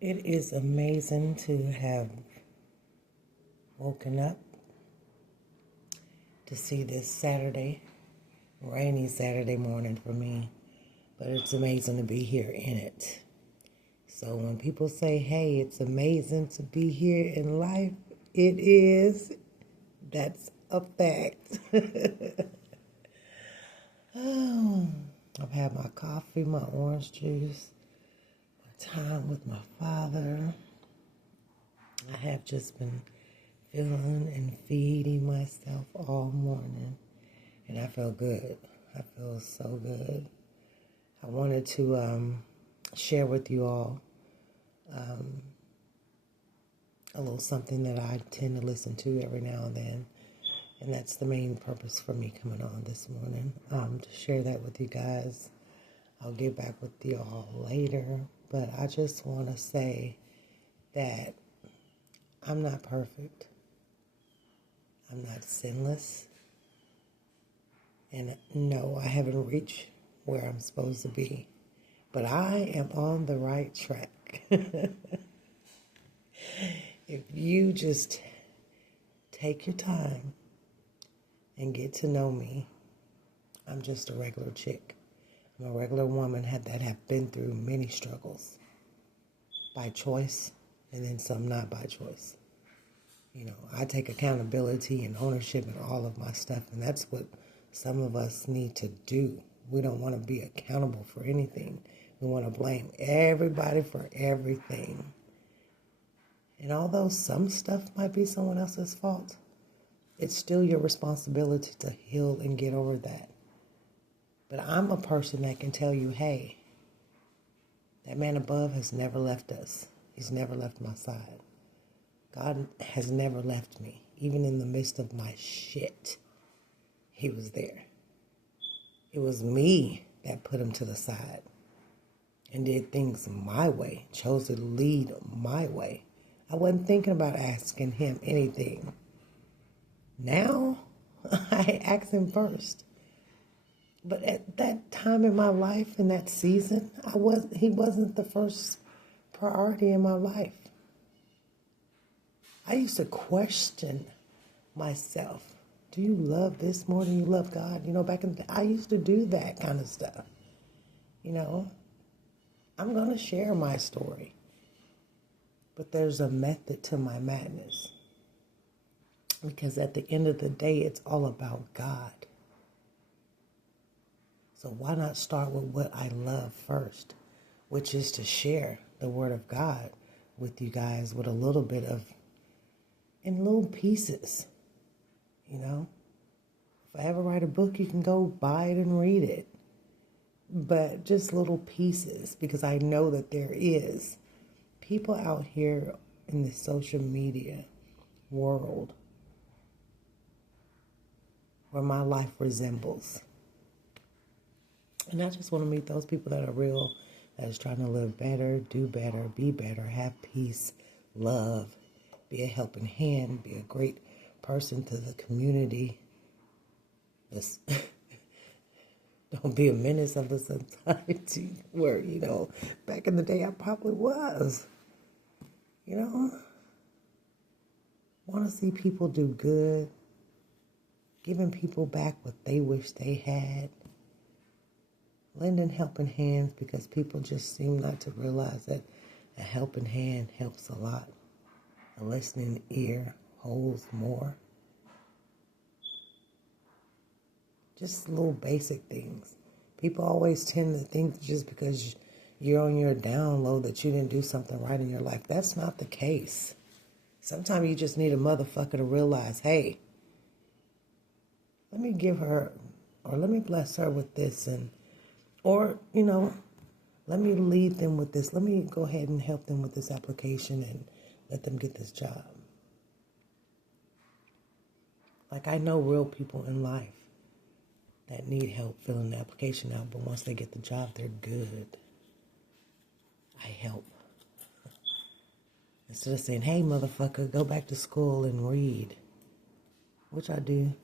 It is amazing to have woken up to see this Saturday, rainy Saturday morning for me, but it's amazing to be here in it. So when people say, hey, it's amazing to be here in life, it is. That's a fact. I've had my coffee, my orange juice, my time with my father. I have just been feeling and feeding myself all morning, and I feel good. I feel so good. I wanted to share with you all a little something that I tend to listen to every now and then, and that's the main purpose for me coming on this morning, to share that with you guys. I'll get back with you all later, but I just want to say that I'm not perfect. I'm not sinless. And no, I haven't reached where I'm supposed to be. But I am on the right track. If you just take your time and get to know me, I'm just a regular chick. I'm a regular woman that have been through many struggles by choice and then some not by choice. You know, I take accountability and ownership in all of my stuff, and that's what some of us need to do. We don't want to be accountable for anything. We want to blame everybody for everything. And although some stuff might be someone else's fault, it's still your responsibility to heal and get over that. But I'm a person that can tell you, hey, that man above has never left us. He's never left my side. God has never left me. Even in the midst of my shit, he was there. It was me that put him to the side and did things my way, chose to lead my way. I wasn't thinking about asking him anything. Now, I ask him first. But at that time in my life, in that season, he wasn't the first priority in my life. I used to question myself. Do you love this more than you love God? You know, back in the day, I used to do that kind of stuff. You know, I'm going to share my story. But there's a method to my madness. Because at the end of the day, it's all about God. So why not start with what I love first, which is to share the Word of God with you guys with a little bit of, in little pieces, you know. If I ever write a book, you can go buy it and read it. But just little pieces, because I know that there is people out here in the social media world where my life resembles. And I just want to meet those people that are real, that is trying to live better, do better, be better, have peace, love, be a helping hand, be a great person to the community. Just don't be a menace of the society where, you know, back in the day I probably was. You know, want to see people do good, giving people back what they wish they had, lending helping hands, because people just seem not to realize that a helping hand helps a lot. A listening ear holds more. Just little basic things. People always tend to think just because you're on your down low that you didn't do something right in your life. That's not the case. Sometimes you just need a motherfucker to realize, hey, let me give her, or let me bless her with this, or, you know, let me lead them with this. Let me go ahead and help them with this application and let them get this job. Like, I know real people in life that need help filling the application out, but once they get the job, they're good. I help. Instead of saying, hey, motherfucker, go back to school and read, which I do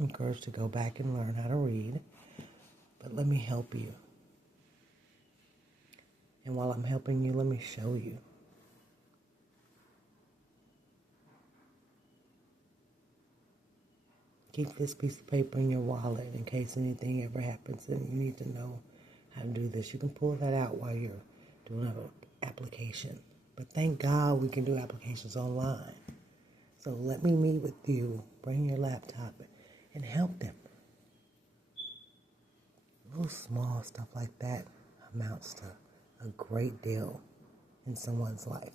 encourage to go back and learn how to read, but let me help you. And while I'm helping you, let me show you. Keep this piece of paper in your wallet in case anything ever happens and you need to know how to do this. You can pull that out while you're doing an application. But thank God we can do applications online. So let me meet with you. Bring your laptop and help them. Little small stuff like that amounts to a great deal in someone's life.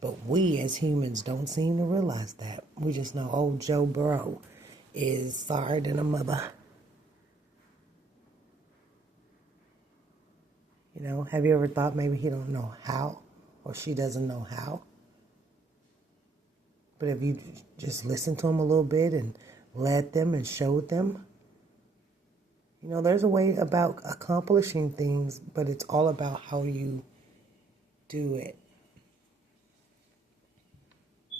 But we as humans don't seem to realize that. We just know old Joe Burrow is sorry than a mother. You know, have you ever thought maybe he don't know how or she doesn't know how? But if you just listen to him a little bit and led them and showed them, you know, there's a way about accomplishing things, but it's all about how you do it.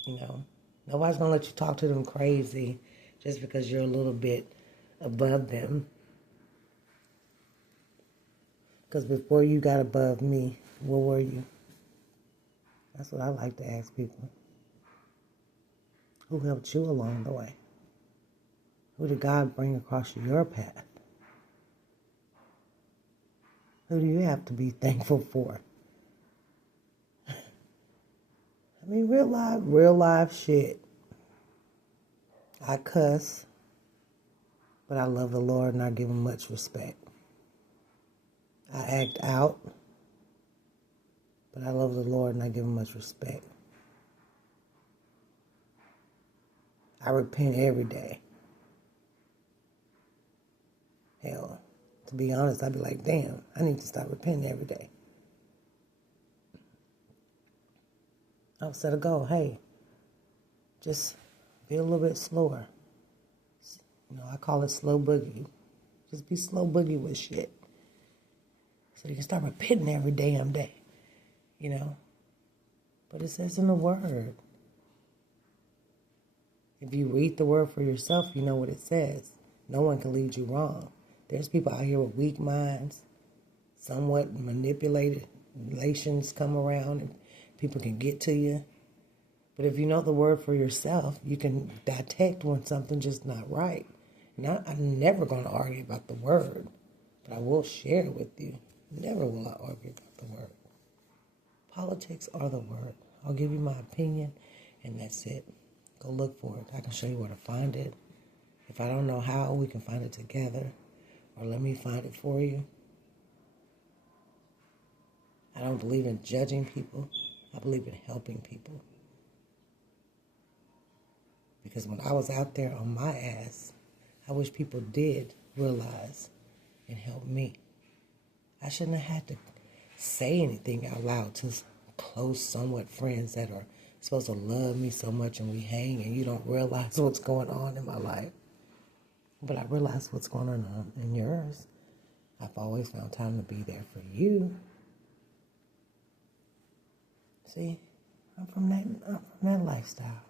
You know, nobody's going to let you talk to them crazy just because you're a little bit above them. Because before you got above me, where were you? That's what I like to ask people. Who helped you along the way? Who did God bring across your path? Who do you have to be thankful for? I mean, real life shit. I cuss, but I love the Lord and I give him much respect. I act out, but I love the Lord and I give him much respect. I repent every day. Hell, to be honest, I'd be like, damn, I need to stop repenting every day. I'll set a goal, hey, just be a little bit slower. You know, I call it slow boogie. Just be slow boogie with shit. So you can start repenting every damn day, you know. But it says in the Word. If you read the Word for yourself, you know what it says. No one can lead you wrong. There's people out here with weak minds, somewhat manipulated relations come around and people can get to you. But if you know the Word for yourself, you can detect when something's just not right. Now, I'm never going to argue about the Word, but I will share it with you. Never will I argue about the Word. Politics are the Word. I'll give you my opinion, and that's it. Go look for it. I can show you where to find it. If I don't know how, we can find it together, or let me find it for you. I don't believe in judging people. I believe in helping people. Because when I was out there on my ass, I wish people did realize and help me. I shouldn't have had to say anything out loud to close, somewhat friends that are supposed to love me so much and we hang and you don't realize what's going on in my life. But I realize what's going on in yours. I've always found time to be there for you. See, I'm from that lifestyle.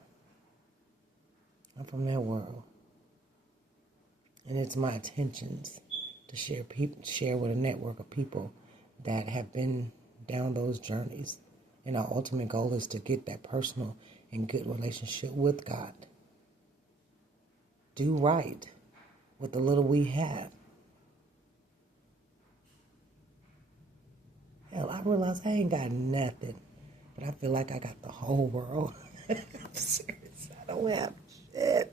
I'm from that world. And it's my intentions to share with a network of people that have been down those journeys. And our ultimate goal is to get that personal and good relationship with God. Do right with the little we have. Hell, I realize I ain't got nothing, but I feel like I got the whole world. I'm serious. I don't have shit.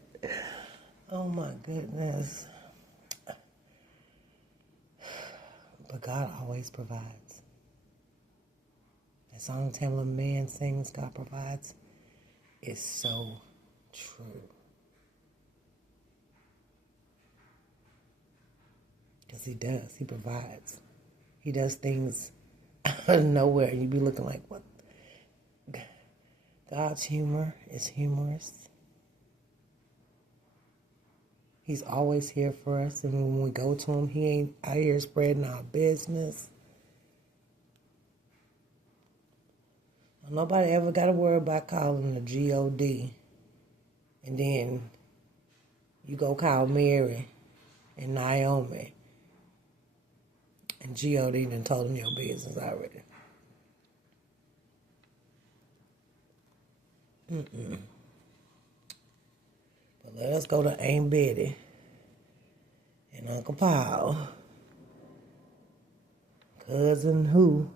Oh my goodness. But God always provides. That song Tamala Man sings, God provides, is so true. Because he does. He provides. He does things out of nowhere. And you be looking like, what? God's humor is humorous. He's always here for us. And when we go to him, he ain't out here spreading our business. Nobody ever got to worry about calling the G-O-D. And then you go call Mary and Naomi. And G.O.D. done told them your business already. But let us go to Aunt Betty and Uncle Paul. Cousin who?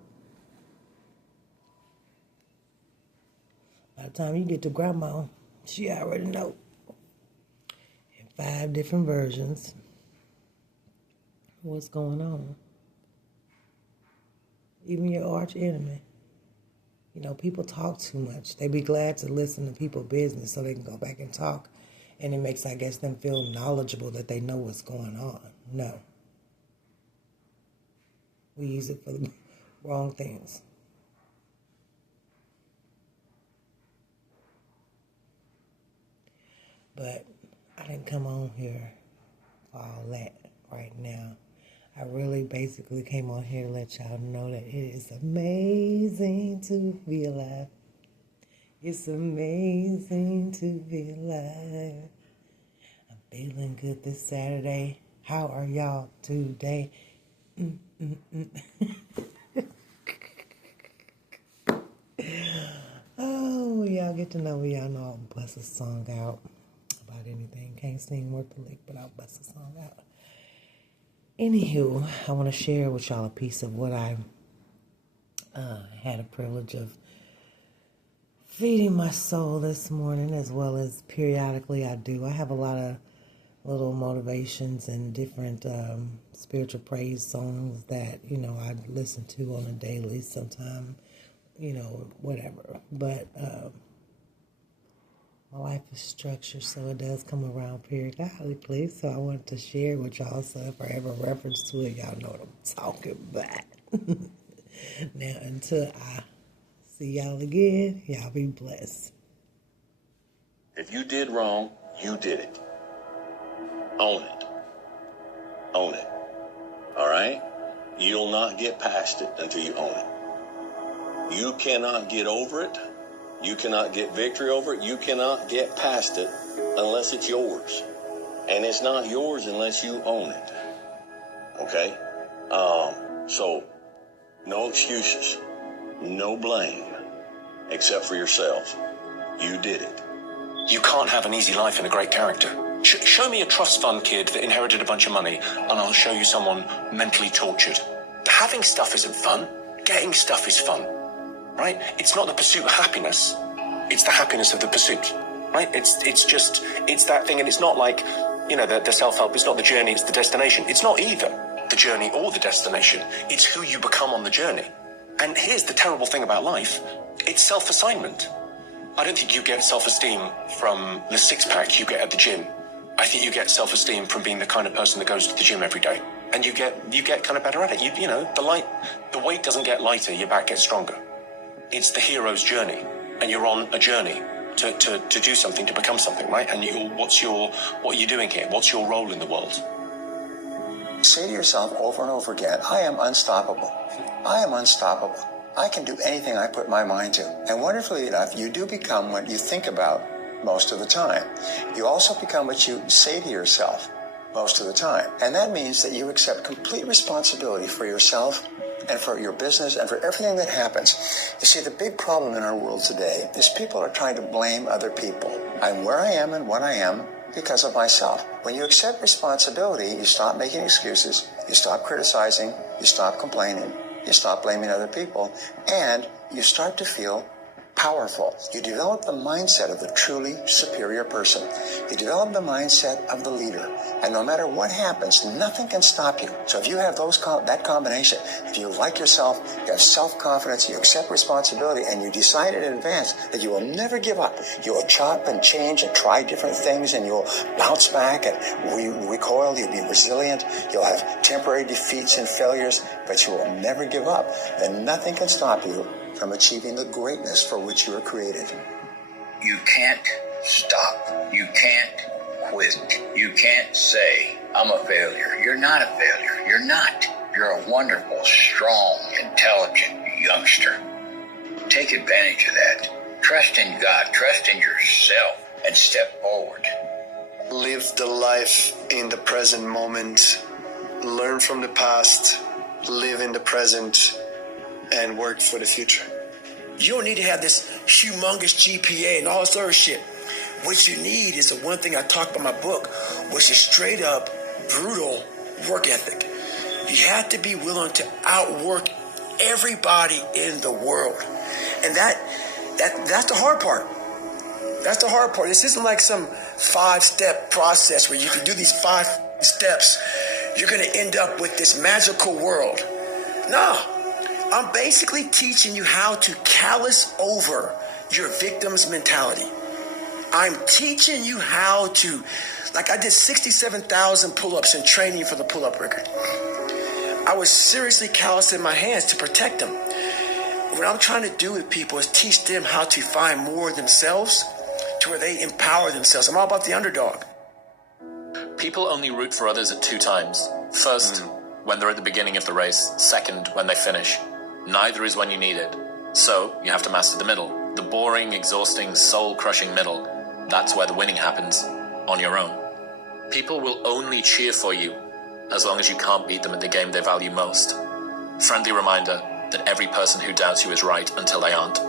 By the time you get to Grandma, she already know. In 5 different versions. What's going on? Even your arch enemy. You know, people talk too much. They be glad to listen to people's business so they can go back and talk. And it makes, I guess, them feel knowledgeable that they know what's going on. No. We use it for the wrong things. But I didn't come on here for all that right now. I really basically came on here to let y'all know that it is amazing to be alive. It's amazing to be alive. I'm feeling good this Saturday. How are y'all today? Oh, y'all get to know me. Y'all know I'll bust a song out about anything. Can't sing worth the lick, but I'll bust a song out. Anywho, I want to share with y'all a piece of what I had a privilege of feeding my soul this morning, as well as periodically I do. I have a lot of little motivations and different spiritual praise songs that, you know, I listen to on a daily sometime, you know, whatever. But my life is structured, so it does come around periodically. So I wanted to share with y'all, so if I ever reference to it, y'all know what I'm talking about. Now, until I see y'all again, y'all be blessed. If you did wrong, you did it. Own it. Own it. All right? You'll not get past it until you own it. You cannot get over it. You cannot get victory over it. You cannot get past it unless it's yours. And it's not yours unless you own it. Okay? So, no excuses. No blame. Except for yourself. You did it. You can't have an easy life and a great character. Show me a trust fund kid that inherited a bunch of money, and I'll show you someone mentally tortured. Having stuff isn't fun. Getting stuff is fun. Right? It's not the pursuit of happiness. It's the happiness of the pursuit. Right? It's that thing, and it's not like, you know, the self-help. It's not the journey, it's the destination. It's not either the journey or the destination. It's who you become on the journey. And here's the terrible thing about life. It's self-assignment. I don't think you get self-esteem from the six-pack you get at the gym. I think you get self-esteem from being the kind of person that goes to the gym every day. And you get kind of better at it. You know, the weight doesn't get lighter, your back gets stronger. It's the hero's journey, and you're on a journey to do something, to become something, right? And what are you doing here? What's your role in the world? Say to yourself over and over again, I am unstoppable. I am unstoppable. I can do anything I put my mind to. And wonderfully enough, you do become what you think about most of the time. You also become what you say to yourself most of the time. And that means that you accept complete responsibility for yourself and for your business and for everything that happens. You see, the big problem in our world today is people are trying to blame other people. I'm where I am and what I am because of myself. When you accept responsibility, you stop making excuses, you stop criticizing, you stop complaining, you stop blaming other people, and you start to feel powerful. You develop the mindset of the truly superior person. You develop the mindset of the leader. And no matter what happens, nothing can stop you. So if you have that combination, if you like yourself, you have self-confidence, you accept responsibility, and you decide in advance that you will never give up. You will chop and change and try different things, and you'll bounce back and recoil. You'll be resilient. You'll have temporary defeats and failures, but you will never give up. Then nothing can stop you from achieving the greatness for which you were created. You can't stop. You can't quit. You can't say, I'm a failure. You're not a failure. You're not. You're a wonderful, strong, intelligent youngster. Take advantage of that. Trust in God. Trust in yourself and step forward. Live the life in the present moment. Learn from the past. Live in the present. And work for the future. You don't need to have this humongous GPA and all this other shit. What you need is the one thing I talk about in my book, which is straight up brutal work ethic. You have to be willing to outwork everybody in the world. And that's the hard part. That's the hard part. This isn't like some 5-step process where you can do these 5 steps. You're going to end up with this magical world. No. I'm basically teaching you how to callous over your victim's mentality. I'm teaching you how to, like I did 67,000 pull-ups in training for the pull-up record. I was seriously callousing my hands to protect them. What I'm trying to do with people is teach them how to find more of themselves to where they empower themselves. I'm all about the underdog. People only root for others at 2 times. First, when they're at the beginning of the race. Second, when they finish. Neither is when you need it. So, you have to master the middle. The boring, exhausting, soul-crushing middle. That's where the winning happens, on your own. People will only cheer for you as long as you can't beat them at the game they value most. Friendly reminder that every person who doubts you is right until they aren't.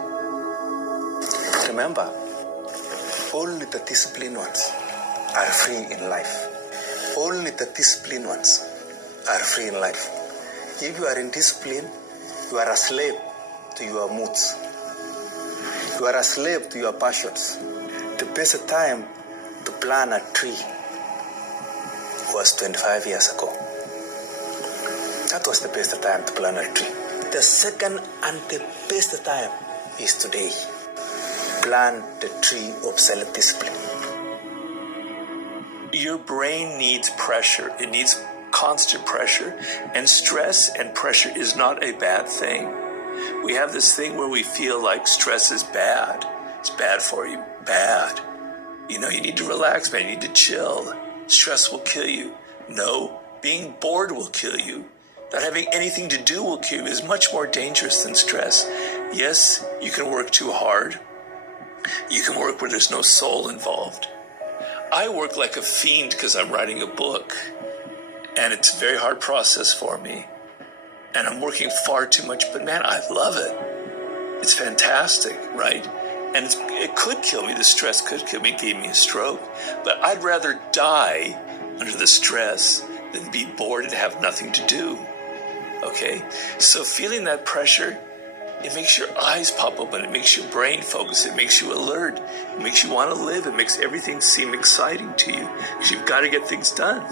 Remember, only the disciplined ones are free in life. Only the disciplined ones are free in life. If you are in discipline, you are a slave to your moods. You are a slave to your passions. The best time to plant a tree was 25 years ago. That was the best time to plant a tree. The second and the best time is today. Plant the tree of self-discipline. Your brain needs pressure. It needs constant pressure. And stress and pressure is not a bad thing. We have this thing where we feel like stress is bad. It's bad for you. Bad. You know, you need to relax, man. You need to chill. Stress will kill you. No, being bored will kill you. Not having anything to do will kill you. Is much more dangerous than stress. Yes, you can work too hard. You can work where there's no soul involved. I work like a fiend because I'm writing a book. And it's a very hard process for me. And I'm working far too much, but man, I love it. It's fantastic, right? And it could kill me. The stress could kill me, give me a stroke. But I'd rather die under the stress than be bored and have nothing to do. Okay? So feeling that pressure, it makes your eyes pop open. It makes your brain focus. It makes you alert. It makes you want to live. It makes everything seem exciting to you because you've got to get things done.